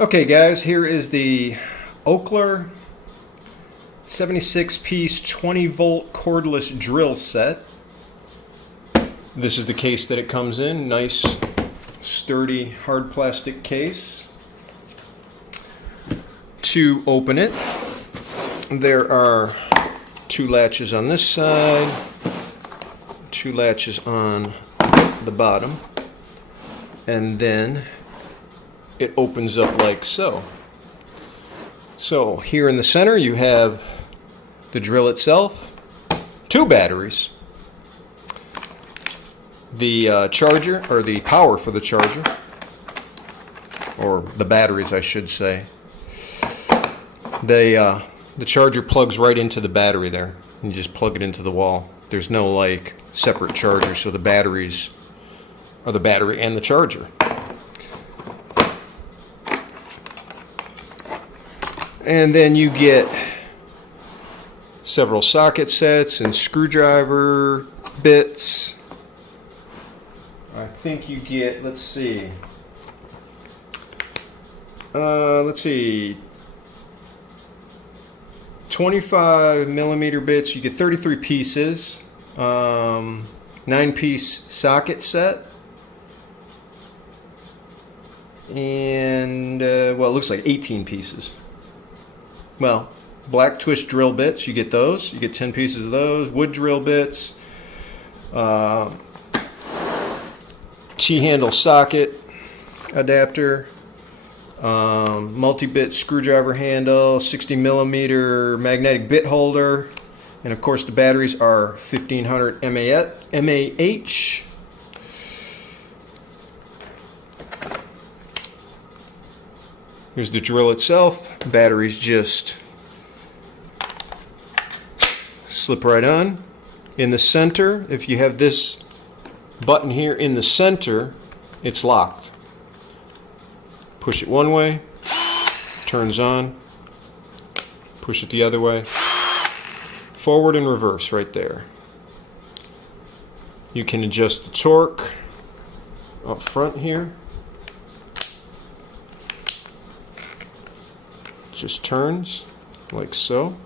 Okay guys, here is the OAKLAR 76-piece 20-volt cordless drill set. This is the case that it comes in. Nice, sturdy, hard plastic case. To open it, there are two latches on this side, two latches on the bottom, and then it opens up like so. So here in the center you have the drill itself, two batteries, the charger, or the power for the charger, or the batteries I should say. The charger plugs right into the battery there. You just plug it into the wall. There's no like separate charger, so the batteries are the battery and the charger. And then you get several socket sets and screwdriver bits. I think you get, let's see, 25 millimeter bits. You get 33 pieces, 9-piece socket set, and well, it looks like 18 pieces. Well, black twist drill bits, you get those. You get 10 pieces of those. Wood drill bits, T-handle socket adapter, multi-bit screwdriver handle, 60 millimeter magnetic bit holder, and of course the batteries are 1500 mAh. Here's the drill itself. Batteries just slip right on. In the center, if you have this button here in the center, it's locked. Push it one way, turns on. Push it the other way. Forward and reverse right there. You can adjust the torque up front here. Just turns like so.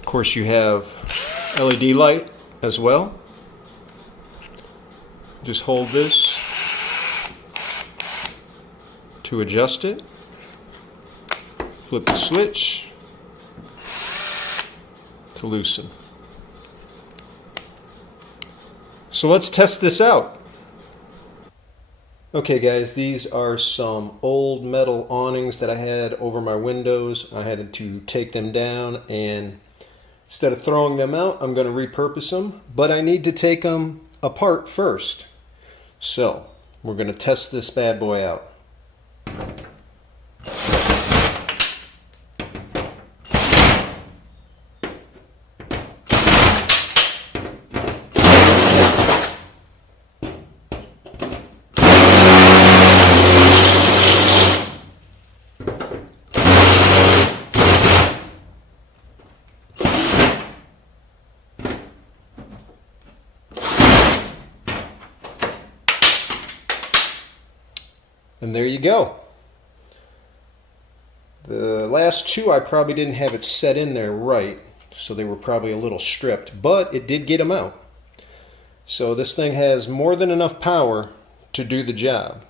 Of course, you have LED light as well. Just hold this to adjust it. Flip the switch to loosen. So let's test this out. Okay guys, these are some old metal awnings that I had over my windows. I had to take them down, and instead of throwing them out, I'm going to repurpose them, but I need to take them apart first. So we're going to test this bad boy out. And there you go. The last two I probably didn't have it set in there right, so they were probably a little stripped, but it did get them out. So this thing has more than enough power to do the job.